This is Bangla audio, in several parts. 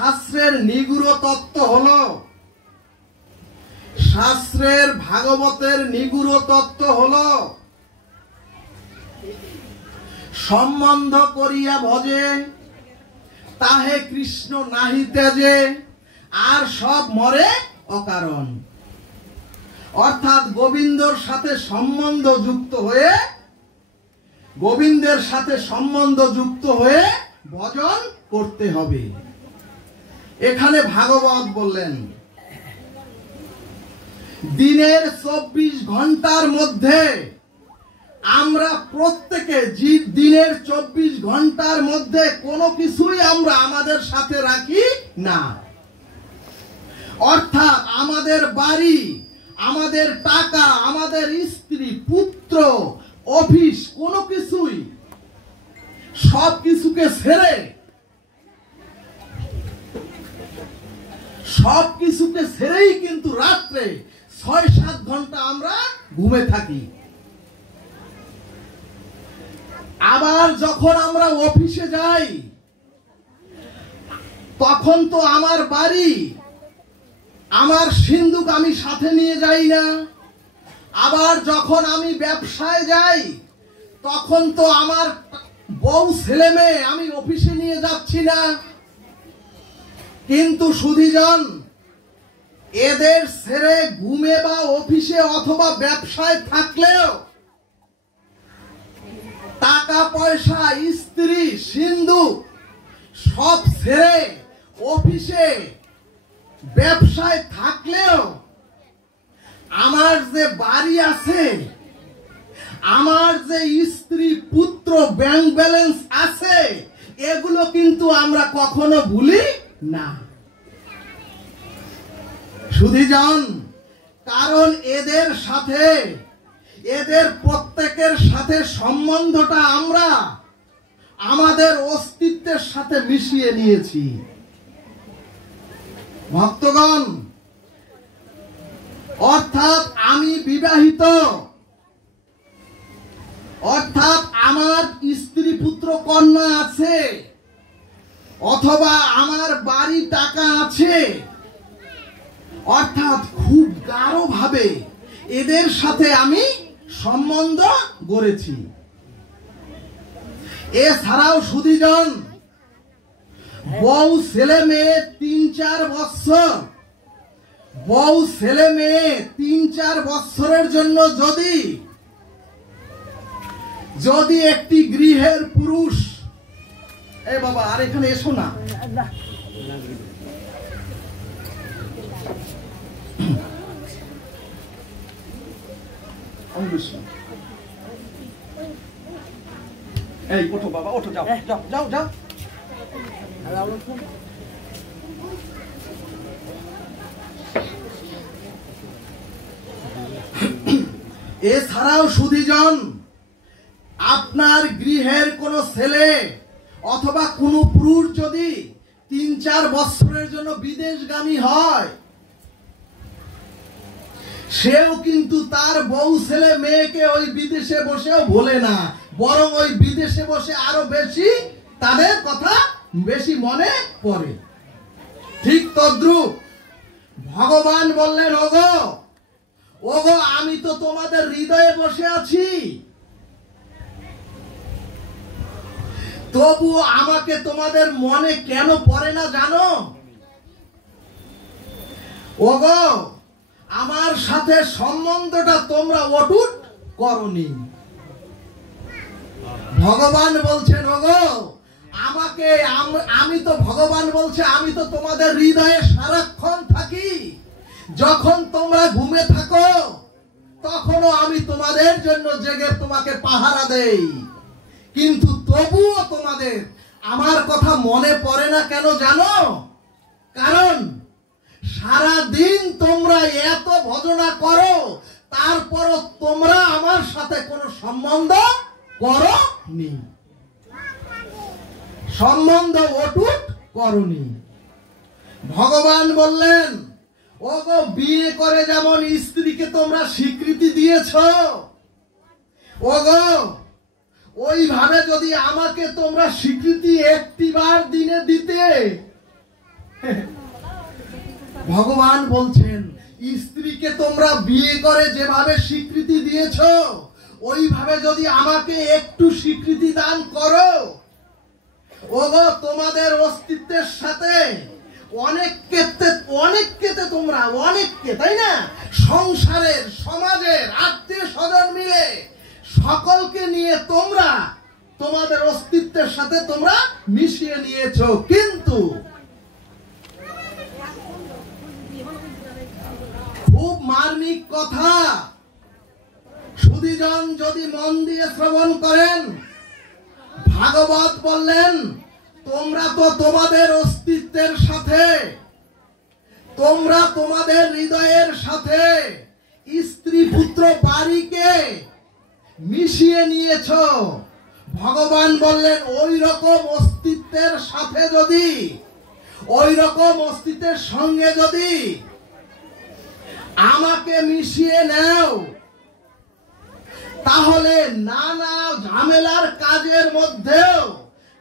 শাস্ত্রের নিগূঢ় তত্ত্ব হলো, শাস্ত্রের ভাগবতের নিগূঢ় তত্ত্ব হলো সম্বন্ধ করিয়া ভজে তাহে কৃষ্ণ নাহি তেজে, আর সব মরে অকারণ। অর্থাৎ গোবিন্দর সাথে সম্বন্ধ যুক্ত হয়ে, গোবিন্দের সাথে সম্বন্ধ যুক্ত হয়ে ভজন করতে হবে। এখানে ভাগবত বললেন দিনের 24 ঘন্টার মধ্যে আমরা প্রত্যেকে দিনের 24 ঘন্টার মধ্যে কোনো কিছুই আমরা আমাদের সাথে রাখি না। অর্থাৎ আমাদের বাড়ি, আমাদের টাকা, আমাদের স্ত্রী, পুত্র, অফিস, কোনো কিছুই, সব কিছুকে ছেড়ে, সব কিছুকে ছেড়েই কিন্তু রাত্রে 6-7 ঘন্টা আমরা ঘুমে থাকি। আবার যখন আমরা অফিসে যাই তখন তো আমার বাড়ি, আমার সিন্ধুক আমি সাথে নিয়ে যাই না। আবার যখন আমি ব্যবসায় যাই তখন তো আমার বউ ছেলে মেয়ে আমি অফিসে নিয়ে যাচ্ছি না। কিন্তু সুধীজন, এদের ছেড়ে ঘুমে বা অফিসে অথবা ব্যবসায় থাকলেও টাকা পয়সা, স্ত্রী, সিন্ধুক সব ছেড়ে অফিসে ব্যবসায় থাকলেও আমার যে বাড়ি আছে, আমার যে স্ত্রী, পুত্র, ব্যাংক ব্যালেন্স আছে, এগুলো কিন্তু আমরা কখনো ভুলি না। সুধীজন, কারণ এদের সাথে, এদের প্রত্যেকের সাথে সম্বন্ধটা আমরা আমাদের অস্তিত্বের সাথে মিশিয়ে নিয়েছি। ভক্তগণ, অর্থাৎ আমি বিবাহিত, অর্থাৎ আমার স্ত্রী, পুত্র, কন্যা আছে, অথবা আমার বাড়ি, টাকা আছে, অর্থাৎ খুব গাঢ় ভাবে এদের সাথে আমি সম্বন্ধ গড়েছি। এছাড়াও সুধীজন, বউ ছেলে মেয়ে 3-4 বছর, বউ ছেলে মেয়ে 3-4 বছরের জন্য যদি একটি গৃহের পুরুষ, এ বাবা আর এখানে এসো না, এই ওঠো বাবা, ওঠো, যাও যাও যাও যাও। এছাড়াও সুধীজন, আপনার গৃহের কোন ছেলে অথবা কোন পুরুষ যদি 3-4 বছরের জন্য বিদেশগামী হয়, সেও কিন্তু তার বউ ছেলে মেয়েকে ওই বিদেশে বসেও ভোলে না, বরং ওই বিদেশে বসে আরো বেশি তাদের কথা বেশি মনে পড়ে। ঠিক তদ্রূপ ভগবান বললেন, ওগো ওগো আমি তো তোমাদের হৃদয়ে বসে আছি, তবু আমাকে তোমাদের মনে কেন পড়ে না জানো? ওগো আমার সাথে সম্বন্ধটা তোমরা অটুট করনি। ভগবান বলছেন, ওগো আমাকে, আমি তো, ভগবান বলছে আমি তো তোমাদের হৃদয়ে সারাক্ষণ থাকি। যখন তোমরা ঘুমে থাকো তখনও আমি তোমাদের জন্য জেগে তোমাকে পাহারা দেই, কিন্তু তবুও তোমাদের আমার কথা মনে পড়ে না কেন জানো? কারণ সারা দিন তোমরা এত ভজনা করো, তারপরও তোমরা আমার সাথে কোনো সম্বন্ধ করনি, সম্বন্ধ অটুট করনি। ভগবান বললেন, ওগো বিয়ে করে যেমন স্ত্রীকে তোমরা স্বীকৃতি দিয়েছ, ওগো ওইভাবে যদি আমাকে তোমরা স্বীকৃতি একটিবার দিনে দিতে, ভগবান বলছেন স্ত্রীকে তোমরা বিয়ে করে যেভাবে স্বীকৃতি দিয়েছো ওইভাবে যদি আমাকে একটু স্বীকৃতি দান করো, ওগো তোমাদের অস্তিত্বের সাথে অনেককে তোমরা অনেককে, তাই না, সংসারের সমাজের আত্মীয় স্বজন মিলে সকলকে নিয়ে তোমরা তোমাদের অস্তিত্বের সাথে তোমরা মিশিয়ে নিয়েছো। কিন্তু খুব মার্মিক কথা, সুধীজন যদি মন দিয়ে শ্রবণ করেন, ভাগবত বললেন তোমরা তো তোমাদের অস্তিত্বের সাথে, তোমরা তোমাদের হৃদয়ের সাথে স্ত্রী পুত্র বাড়িকে মিশিয়ে নিয়েছো। ভগবান বললেন ওই রকম অস্তিত্বের সাথে যদি, ওই রকম অস্তিত্বের সঙ্গে যদি আমাকে মিশিয়ে নাও, তাহলে নানা ঝামেলার কাজের মধ্যেও,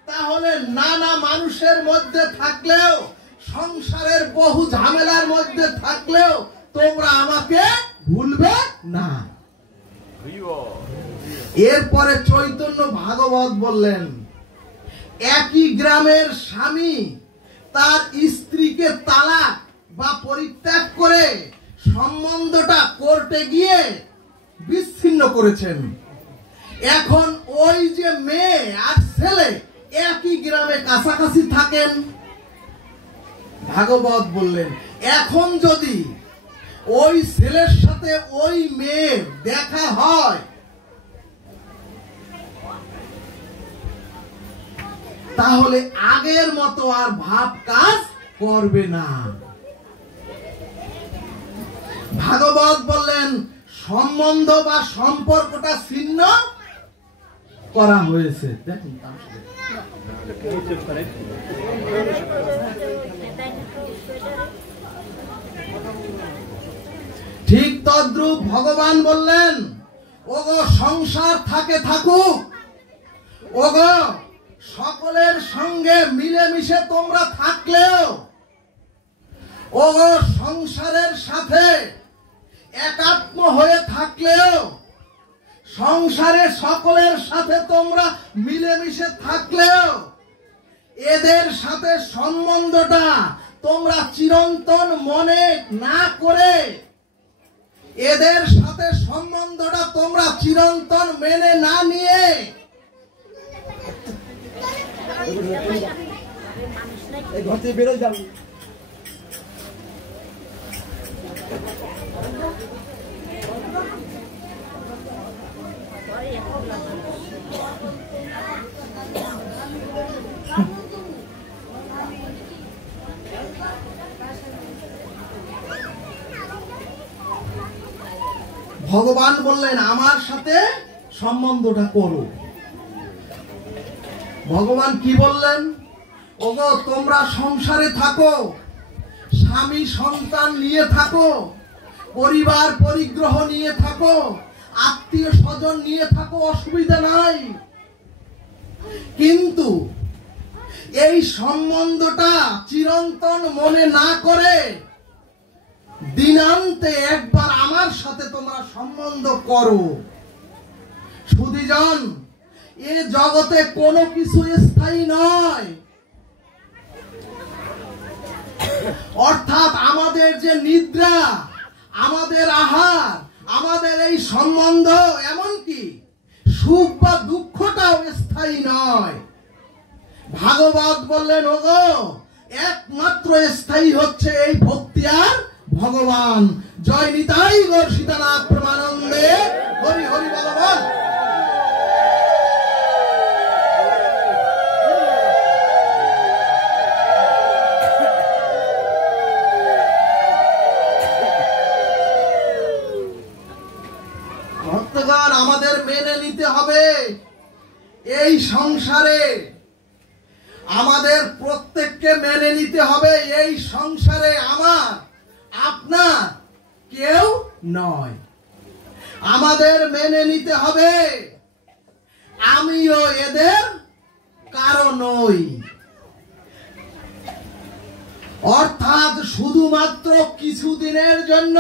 তাহলে নানা মানুষের মধ্যে থাকলেও, সংসারের বহু ঝামেলার মধ্যে থাকলেও তোমরা আমাকে ভুলবে না। এরপরে চৈতন্য ভাগবত বললেন একই গ্রামের স্বামী তার স্ত্রীকে তালাক বা পরিত্যাগ করে সম্বন্ধটা কোর্টে গিয়ে বিচ্ছিন্ন করেছেন। এখন ওই যে মেয়ে আর ছেলে একই গ্রামে কাছাকাছি থাকেন, ভাগবত বললেন এখন যদি ওই ছেলের সাথে ওই মেয়ের দেখা হয়, তাহলে আগের মতো আর ভাব কাজ করবে না। ভাগবত বললেন সম্বন্ধ বা সম্পর্কটা ছিন্ন করা হয়েছে। দেখুন ঠিক তদ্রূপ ভগবান বললেন ওগো সংসার থাকে থাকুক, ওগো সকলের সঙ্গে মিলেমিশে তোমরা থাকলেও, ওগো সংসারের সাথে একাত্ম হয়ে থাকলেও, সংসারে সকলের সাথে তোমরা মিলেমিশে থাকলেও এদের সাথে সম্বন্ধটা তোমরা চিরন্তন মনে না করে, এদের সাথে সম্বন্ধটা তোমরা চিরন্তন মেনে না নিয়ে ঘর থেকে বেরোয় যাবে। ভগবান বললেন আমার সাথে সম্বন্ধটা করো। ভগবান কি বললেন? ওগো তোমরা সংসারে থাকো, স্বামী সন্তান নিয়ে থাকো, পরিবার পরিগ্রহ নিয়ে থাকো, আত্মীয় স্বজন নিয়ে থাকো, অসুবিধা নাই। কিন্তু এই সম্বন্ধটা চিরন্তন মনে না করে দিনান্তে একবার আমার সাথে তোমরা সম্বন্ধ করো। সুধীজন, এ জগতে কোনো কিছু স্থায়ী নয়। অর্থাৎ আমাদের যে নিদ্রা, আমাদের আহার, আমাদের এই সম্বন্ধ, এমনকি সুখ বা দুঃখটাও স্থায়ী নয়। ভাগবত বললেন ওগো একমাত্র স্থায়ী হচ্ছে এই ভক্তি আর ভগবান। জয় নিতাই গৌর সীতানাথ প্রেমানন্দে, হরি হরি ভগবান। ভক্তগণ, আমাদের মেনে নিতে হবে এই সংসারে, আমাদের প্রত্যেককে মেনে নিতে হবে এই সংসারে আমার আপনার কেউ নয়। আমাদের মেনে নিতে হবে আমিও এদের কারো নই। অর্থাৎ শুধুমাত্র কিছুদিনের জন্য,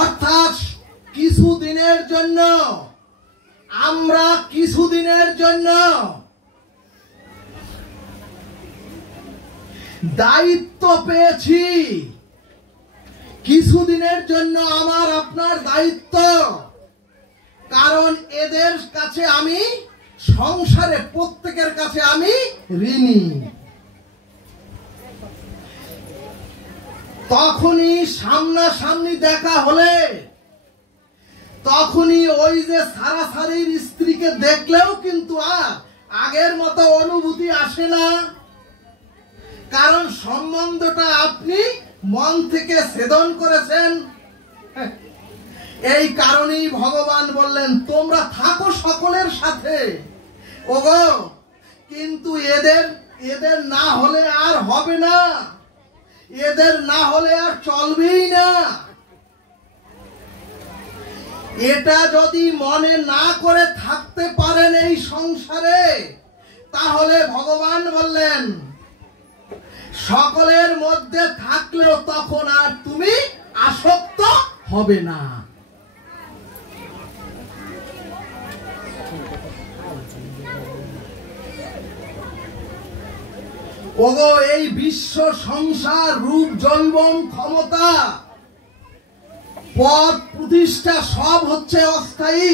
অর্থাৎ কিছুদিনের জন্য আমরা কিছুদিনের জন্য দায়িত্ব পেয়েছি। কিছুদিনের জন্য আমার আপনার দায়িত্ব, কারণ এদের কাছে আমি, সংসারে প্রত্যেকের কাছে আমি ঋণী। তখনই সামনাসামনি দেখা হলে, তখনই ওই যে সারাসারির স্ত্রীকে দেখলেও কিন্তু আর আগের মতো অনুভূতি আসে না, কারণ সম্বন্ধটা আপনি মন থেকে ছেদন করেছেন। এই কারণেই ভগবান বললেন তোমরা থাকো সকলের সাথে, ওগো, কিন্তু এদের না হলে আর হবে না, এদের না হলে আর চলবেই না। এটা যদি মনে না করে থাকতে পারেন এই সংসারে, তাহলে ভগবান বললেন সকলের মধ্যে থাকলেও তখন আর তুমি আসক্ত হবে না। ওগো, এই বিশ্ব সংসার, রূপ, যৌবন, ক্ষমতা, পদ, প্রতিষ্ঠা সব হচ্ছে অস্থায়ী।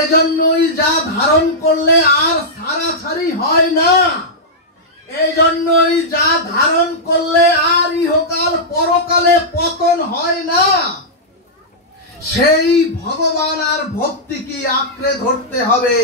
এজন্যই যা ধারণ করলে আর ছাড়াছাড়ি হয় না, এই জন্যই যা ধারণ করলে আর ইহকাল পরকালে পতন হয় না, সেই ভগবান আর ভক্তিকে আঁকড়ে ধরতে হবে।